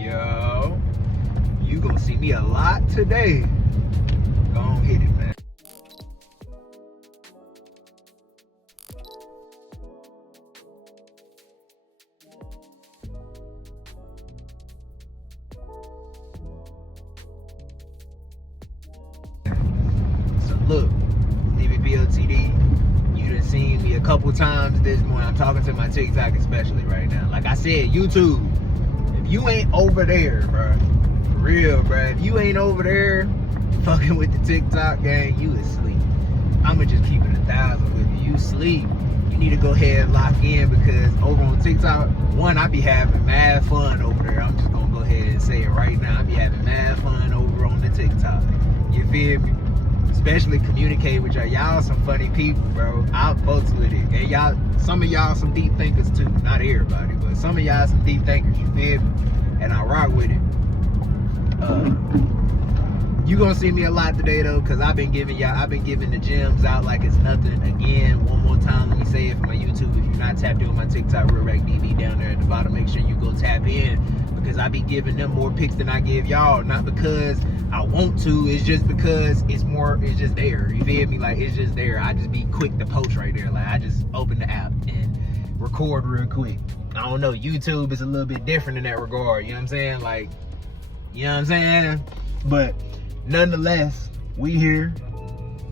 Yo, you gonna see me a lot today. Go on, hit it, man. So look, DBPOTD, you done seen me a couple times this morning. I'm talking to my TikTok especially right now. Like I said, YouTube, if you ain't over there, bro, for real, bro, if you ain't over there fucking with the TikTok gang, you asleep. I'ma just keep it 1,000 with you. You sleep. You need to go ahead and lock in, because over on TikTok, one, I be having mad fun over there. I'm just gonna go ahead and say it right now. I be having mad fun over on the TikTok. You feel me? Especially communicate with y'all. Y'all some funny people, bro. I fucks with it. And y'all, some of y'all some deep thinkers too. Not everybody, but some of y'all some deep thinkers. You feel me? And I rock with it. You gonna see me a lot today though, cause I've been giving the gems out like it's nothing. Again, one more time, let me say it for my YouTube. If you're not tapped in with my TikTok, Real Rack DB down there at the bottom, make sure you go tap in, because I be giving them more pics than I give y'all. Not because I want to, it's just because it's just there. You feel me? Like, it's just there. I just be quick to post right there. Like, I just open the app and record real quick. I don't know, YouTube is a little bit different in that regard. You know what I'm saying? Like, you know what I'm saying? But nonetheless, we here.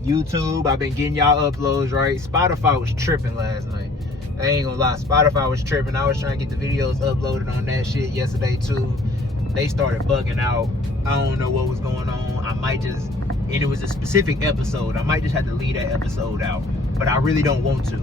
YouTube, I've been getting y'all uploads, right? Spotify was tripping last night. I ain't gonna lie, Spotify was tripping. I was trying to get the videos uploaded on that shit yesterday too. They started bugging out. I don't know what was going on. I might just, and it was a specific episode, I might just have to leave that episode out. But I really don't want to.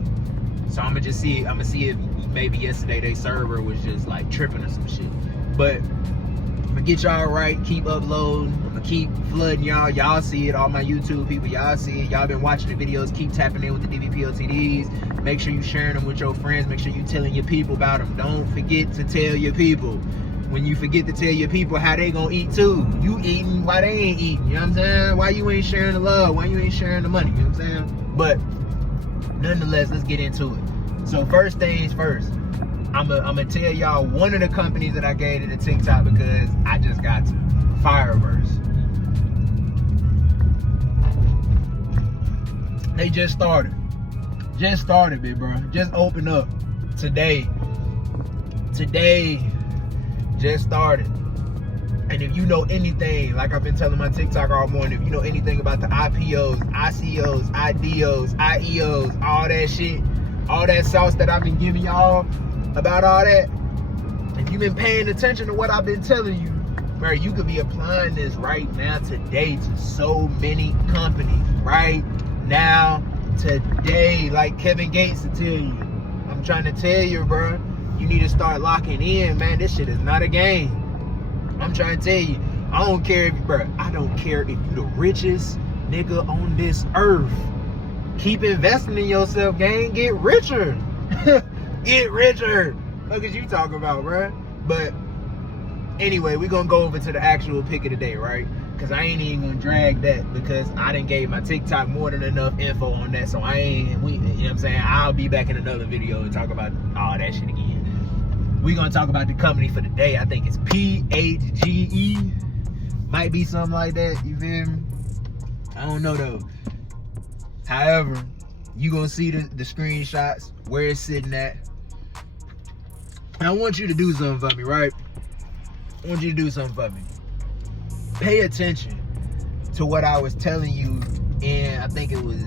So I'm gonna see if maybe yesterday their server was just like tripping or some shit. But I'm gonna get y'all right, keep uploading. I'm gonna keep flooding y'all. Y'all see it, all my YouTube people, y'all see it. Y'all been watching the videos, keep tapping in with the DBPOTDs. Make sure you sharing them with your friends. Make sure you telling your people about them. Don't forget to tell your people. When you forget to tell your people how they gonna eat too. You eating, why they ain't eating? You know what I'm saying? Why you ain't sharing the love? Why you ain't sharing the money? You know what I'm saying? But nonetheless, let's get into it. So first things first, I'm gonna tell y'all one of the companies that I gave to the TikTok, because I just got to. Fireverse. They just started. Just started, big bro. Just opened up today. Just started. And if you know anything, like I've been telling my TikTok all morning, if you know anything about the IPOs, ICOs, IDOs, IEOs, all that shit, all that sauce that I've been giving y'all about all that, if you've been paying attention to what I've been telling you, bro, you could be applying this right now today to so many companies. Right now, today, like Kevin Gates to tell you. I'm trying to tell you, bro, you need to start locking in, man. This shit is not a game. I'm trying to tell you, I don't care I don't care if you the richest nigga on this earth. Keep investing in yourself, gang. Get richer. Get richer. What is you talking about, bro? But anyway, we're gonna go over to the actual pick of the day, right? Because I ain't even gonna drag that, because I done gave my TikTok more than enough info on that. So you know what I'm saying? I'll be back in another video and talk about all that shit again. We're gonna talk about the company for the day. I think it's PHGE. Might be something like that, you feel me? I don't know though. However, you gonna see the screenshots, where it's sitting at. And I want you to do something for me, right? I want you to do something for me. Pay attention to what I was telling you in, I think it was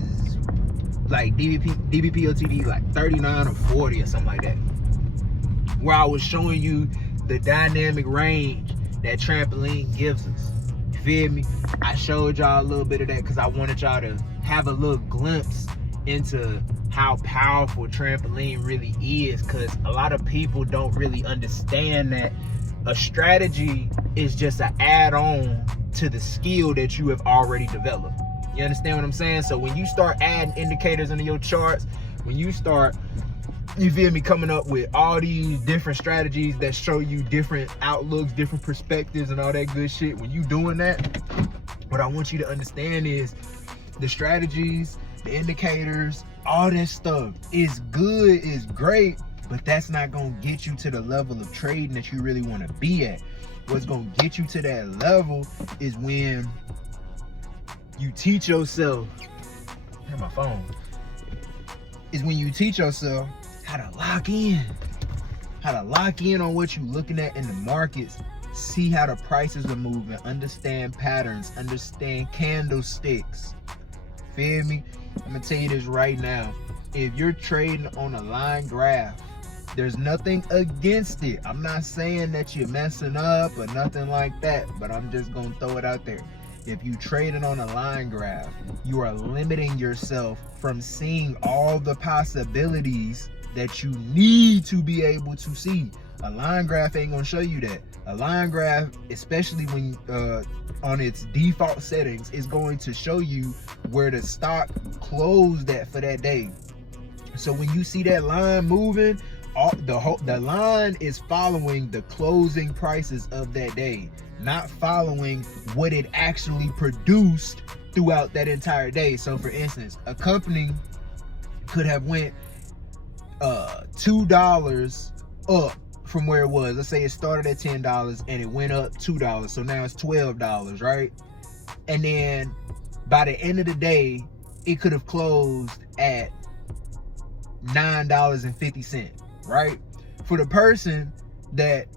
like DBPOTD, like 39 or 40 or something like that, where I was showing you the dynamic range that trampoline gives us. You feel me? I showed y'all a little bit of that because I wanted y'all to have a little glimpse into how powerful trampoline really is, because a lot of people don't really understand that a strategy is just an add-on to the skill that you have already developed. You understand what I'm saying? So when you start adding indicators into your charts, when you start, you feel me, coming up with all these different strategies that show you different outlooks, different perspectives and all that good shit, when you doing that, what I want you to understand is the strategies, the indicators, all that stuff is good, is great, but that's not gonna get you to the level of trading that you really want to be at. What's gonna get you to that level is when you teach yourself. Here's my phone. Is when you teach yourself how to lock in. How to lock in on what you're looking at in the markets. See how the prices are moving. Understand patterns. Understand candlesticks. Feel me? I'm gonna tell you this right now. If you're trading on a line graph, there's nothing against it. I'm not saying that you're messing up or nothing like that, but I'm just gonna throw it out there. If you trading on a line graph, you are limiting yourself from seeing all the possibilities that you need to be able to see. A line graph ain't gonna show you that. A line graph, especially when on its default settings, is going to show you where the stock closed at for that day. So when you see that line moving, the line is following the closing prices of that day, not following what it actually produced throughout that entire day. So for instance, a company could have went $2 up from where it was. Let's say it started at $10 and it went up $2, so now it's $12, right? And then by the end of the day, it could have closed at $9.50, right? For the person that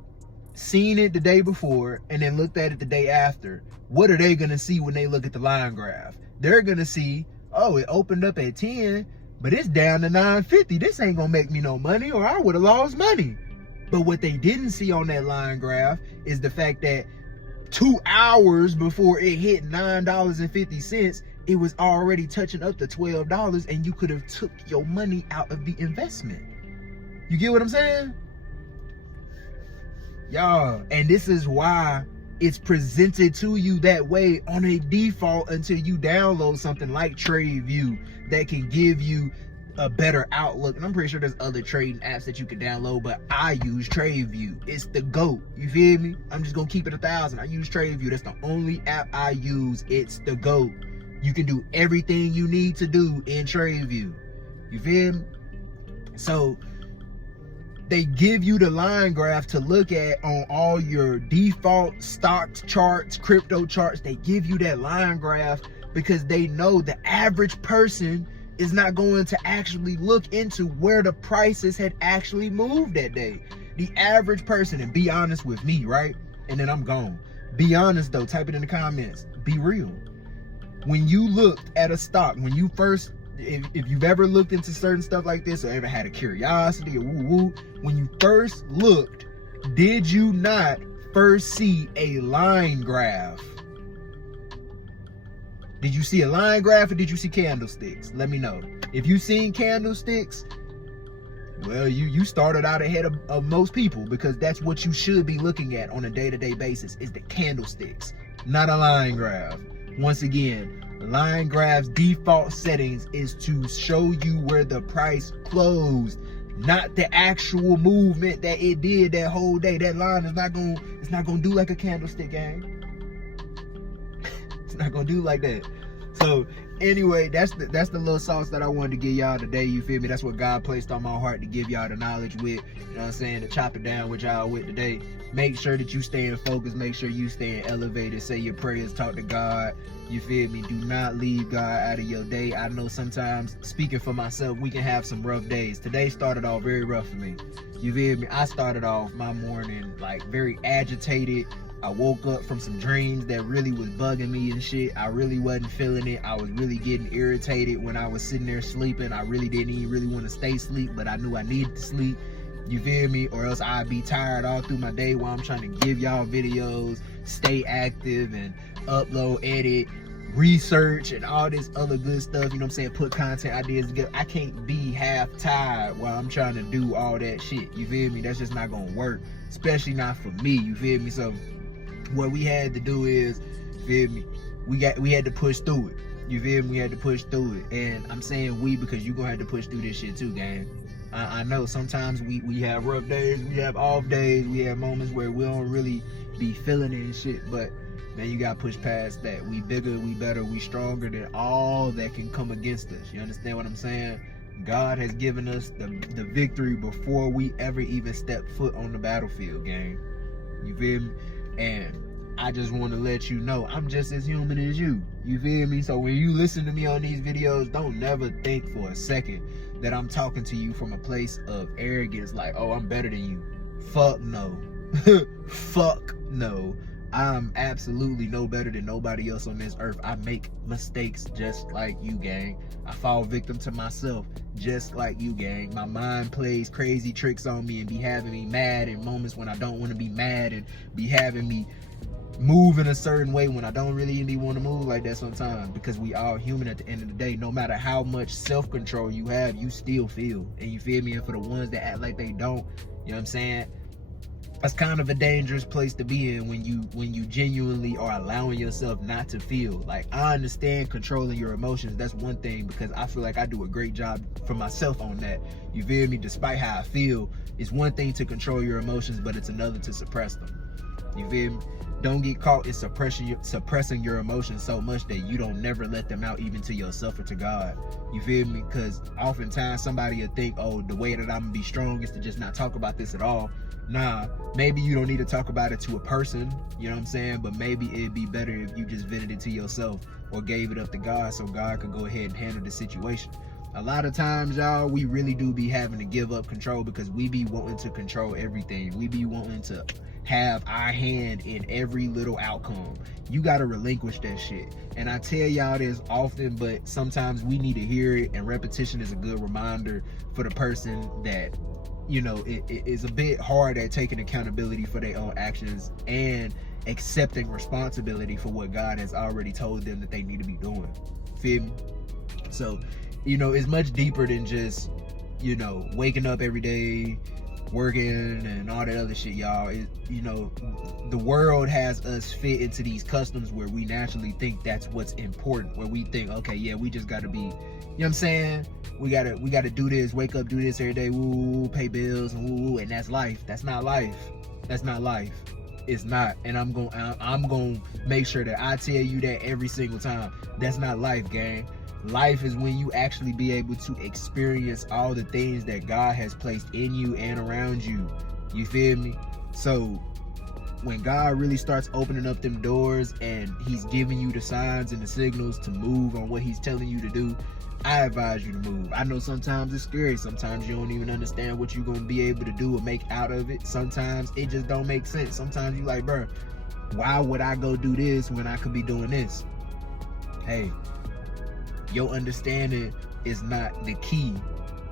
seen it the day before and then looked at it the day after, what are they gonna see when they look at the line graph? They're gonna see, oh, it opened up at 10, but it's down to 9.50. This ain't gonna make me no money, or I would have lost money. But what they didn't see on that line graph is the fact that 2 hours before it hit $9.50, it was already touching up to $12, and you could have took your money out of the investment. You get what I'm saying? Y'all, and this is why it's presented to you that way on a default until you download something like TradeView that can give you a better outlook. And I'm pretty sure there's other trading apps that you can download, but I use TradeView. It's the GOAT. You feel me? I'm just gonna keep it 1,000. I use TradeView. That's the only app I use. It's the GOAT. You can do everything you need to do in TradeView. You feel me? So they give you the line graph to look at on all your default stocks charts, crypto charts. They give you that line graph because they know the average person is not going to actually look into where the prices had actually moved that day. The average person, and be honest with me, right? And then I'm gone. Be honest though, type it in the comments. Be real. When you looked at a stock, when you first, if you've ever looked into certain stuff like this or ever had a curiosity or woo-woo, when you first looked, did you not first see a line graph? Did you see a line graph or did you see candlesticks? Let me know. If you seen candlesticks, well, you started out ahead of most people, because that's what you should be looking at on a day-to-day basis, is the candlesticks, not a line graph. Once again, line graph's default settings is to show you where the price closed, not the actual movement that it did that whole day. That line is not gonna do like a candlestick, gang. It's not gonna do like that. So anyway, that's the little sauce that I wanted to give y'all today. You feel me? That's what God placed on my heart to give y'all the knowledge with. You know what I'm saying? To chop it down with y'all with today. Make sure that you stay in focus. Make sure you stay elevated. Say your prayers. Talk to God. You feel me? Do not leave God out of your day. I know sometimes, speaking for myself, we can have some rough days. Today started off very rough for me. You feel me? I started off my morning like very agitated. I woke up from some dreams that really was bugging me and shit. I really wasn't feeling it. I was really getting irritated when I was sitting there sleeping. I really didn't even really want to stay asleep, but I knew I needed to sleep. You feel me? Or else I'd be tired all through my day while I'm trying to give y'all videos, stay active and upload, edit, research, and all this other good stuff. You know what I'm saying? Put content ideas together. I can't be half tired while I'm trying to do all that shit. You feel me? That's just not gonna work, especially not for me. You feel me? So what we had to do is, feel me, we had to push through it. You feel me? We had to push through it. And I'm saying we because you gonna have to push through this shit too, gang. I know sometimes we have rough days, we have off days, we have moments where we don't really be feeling it and shit, but man, you gotta push past that. We bigger, we better, we stronger than all that can come against us. You understand what I'm saying? God has given us the victory before we ever even step foot on the battlefield, gang. You feel me? And I just want to let you know I'm just as human as you. You feel me? So when you listen to me on these videos, don't never think for a second that I'm talking to you from a place of arrogance, like, oh, I'm better than you. Fuck no. Fuck no. I'm absolutely no better than nobody else on this earth. I make mistakes just like you, gang. I fall victim to myself just like you, gang. My mind plays crazy tricks on me and be having me mad in moments when I don't want to be mad, and be having me move in a certain way when I don't really even want to move like that sometimes, because we all human at the end of the day. No matter how much self-control you have, you still feel. And you feel me? And for the ones that act like they don't, you know what I'm saying? That's kind of a dangerous place to be in when you genuinely are allowing yourself not to feel. Like, I understand controlling your emotions. That's one thing, because I feel like I do a great job for myself on that. You feel me? Despite how I feel, it's one thing to control your emotions, but it's another to suppress them. You feel me? Don't get caught in suppressing your emotions so much that you don't never let them out, even to yourself or to God. You feel me? Because oftentimes somebody will think, oh, the way that I'm gonna be strong is to just not talk about this at all. Nah, maybe you don't need to talk about it to a person, you know what I'm saying? But maybe it'd be better if you just vented it to yourself or gave it up to God, so God could go ahead and handle the situation. A lot of times, y'all, we really do be having to give up control because we be wanting to control everything. We be wanting to have our hand in every little outcome. You gotta relinquish that shit. And I tell y'all this often, but sometimes we need to hear it, and repetition is a good reminder for the person that, you know, it is a bit hard at taking accountability for their own actions and accepting responsibility for what God has already told them that they need to be doing. Feel me? So, you know, it's much deeper than just, you know, waking up every day, working and all that other shit, y'all. You know, the world has us fit into these customs where we naturally think that's what's important, where we think, okay, yeah, we just gotta be, you know what I'm saying? We gotta do this, wake up, do this every day, woo, pay bills, woo, and that's life. That's not life. That's not life. It's not. And I'm gonna make sure that I tell you that every single time. That's not life, gang. Life is when you actually be able to experience all the things that God has placed in you and around you. You feel me? So when God really starts opening up them doors and he's giving you the signs and the signals to move on what he's telling you to do, I advise you to move. I know sometimes it's scary. Sometimes you don't even understand what you're going to be able to do or make out of it. Sometimes it just don't make sense. Sometimes you like, bro, why would I go do this when I could be doing this? Hey, your understanding is not the key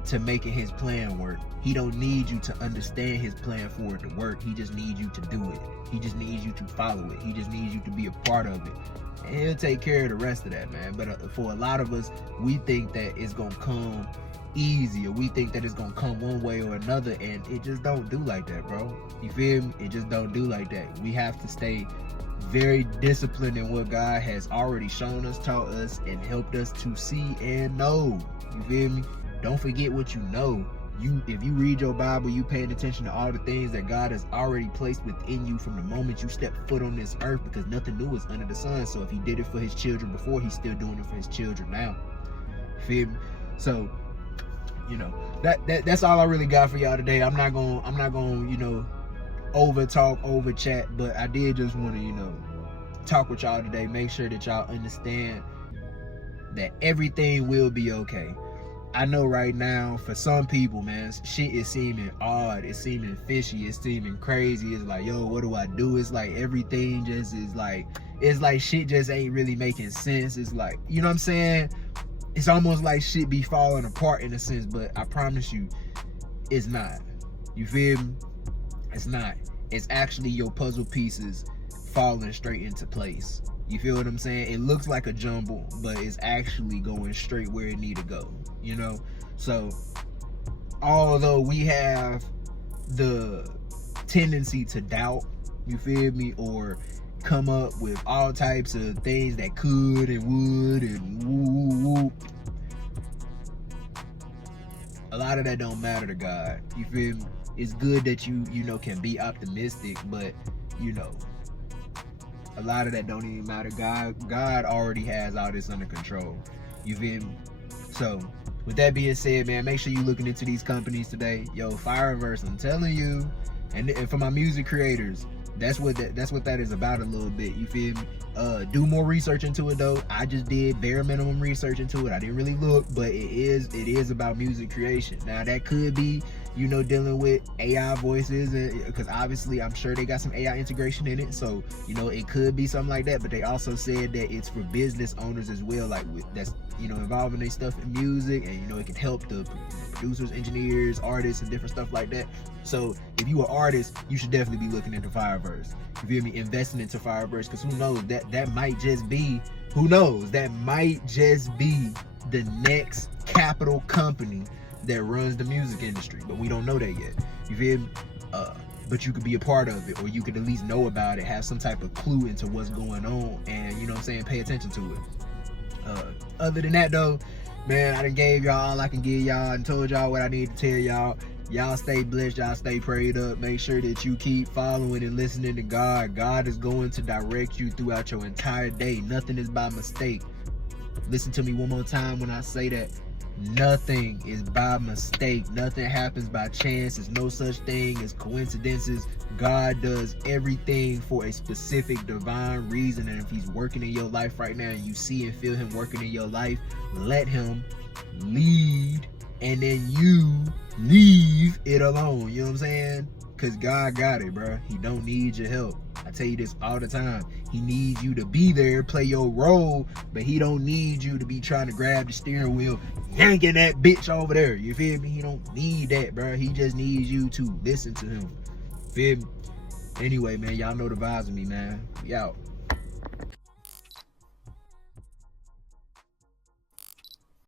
to making his plan work. He don't need you to understand his plan for it to work. He just needs you to do it. He just needs you to follow it. He just needs you to be a part of it. And he'll take care of the rest of that, man. But for a lot of us, we think that it's gonna come easy, or we think that it's gonna come one way or another, and it just don't do like that, bro. You feel me? It just don't do like that. We have to stay very disciplined in what God has already shown us, taught us, and helped us to see and know. You feel me? Don't forget what you know. If you read your Bible, you paying attention to all the things that God has already placed within you from the moment you step foot on this earth, because nothing new is under the sun. So if he did it for his children before, he's still doing it for his children now. Feel me? So, you know, that's all I really got for y'all today. I'm not gonna, you know, over talk, over chat, but I did just want to, you know, talk with y'all today. Make sure that y'all understand that everything will be okay. I know right now, for some people, man, shit is seeming odd. It's seeming fishy. It's seeming crazy. It's like, yo, what do I do? It's like everything just is like, it's like shit just ain't really making sense. It's like, you know what I'm saying? It's almost like shit be falling apart in a sense, but I promise you, it's not. You feel me? It's not. It's actually your puzzle pieces falling straight into place. You feel what I'm saying? It looks like a jumble, but it's actually going straight where it need to go, you know? So, although we have the tendency to doubt, you feel me, or come up with all types of things that could and would and woo, a lot of that don't matter to God. You feel me? It's good that you know, can be optimistic, but, you know, a lot of that don't even matter. God already has all this under control. You feel me? So, with that being said, man, make sure you're looking into these companies today. Yo, Fireverse, I'm telling you. And for my music creators, that's what that is about a little bit. You feel me? Do more research into it though. I just did bare minimum research into it. I didn't really look, but it is about music creation. Now that could be, you know, dealing with AI voices, because obviously I'm sure they got some AI integration in it. So, you know, it could be something like that. But they also said that it's for business owners as well, like that's, you know, involving their stuff in music, and you know, it can help the producers, engineers, artists, and different stuff like that. So if you are an artist, you should definitely be looking into Fireverse. You feel me? Investing into Fireverse, because who knows, that might just be, that might just be the next capital company that runs the music industry. But we don't know that yet. You feel me? But you could be a part of it, or you could at least know about it, have some type of clue into what's going on, and you know what I'm saying, pay attention to it. Other than that though, man, I done gave y'all all I can give y'all and told y'all what I need to tell y'all. Y'all stay blessed, y'all stay prayed up. Make sure that you keep following and listening to God. God is going to direct you throughout your entire day. Nothing is by mistake. Listen to me one more time when I say that. Nothing is by mistake. Nothing happens by chance. There's no such thing as coincidences. God does everything for a specific divine reason, and if he's working in your life right now and you see and feel him working in your life, let him lead, and then you leave it alone. You know what I'm saying? Because God got it, bro. He don't need your help. I tell you this all the time. He needs you to be there, play your role, but he don't need you to be trying to grab the steering wheel, yanking that bitch over there. You feel me? He don't need that, bro. He just needs you to listen to him. Feel me? Anyway, man, y'all know the vibes with me, man. We out.